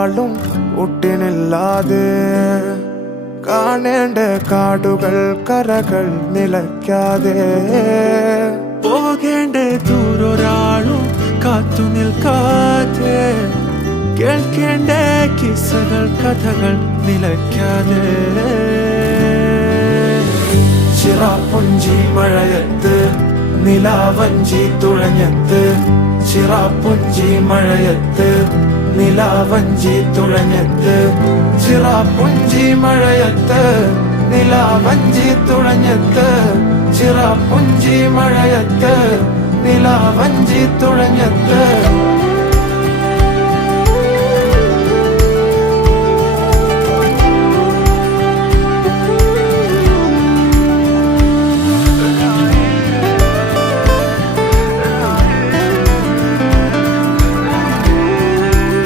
ഒരാളും ഒട്ടിനില്ലാതെ കാണേണ്ട കാടുകൾ കരകൾ നിലയ്ക്കാതെ പോകേണ്ട ദൂരൊരാളും കാത്തു നിൽക്കാതെ കേൾക്കേണ്ട കിസ്സകൾ കഥകൾ നിലയ്ക്കാതെ ചിറാപ്പുഞ്ചി മഴയത്ത് നിലാവഞ്ചി തുഴഞ്ഞത്ത് ചിറാപ്പുഞ്ചി മഴയത്ത് നിലാവഞ്ചി തുഴഞ്ഞത്ത് ചിറാപ്പുഞ്ചി മഴയത്ത് നിലാവഞ്ചി തുഴഞ്ഞത്ത് ചിറാപ്പുഞ്ചി മഴയത്ത് നിലാവഞ്ചി തുഴഞ്ഞത്ത്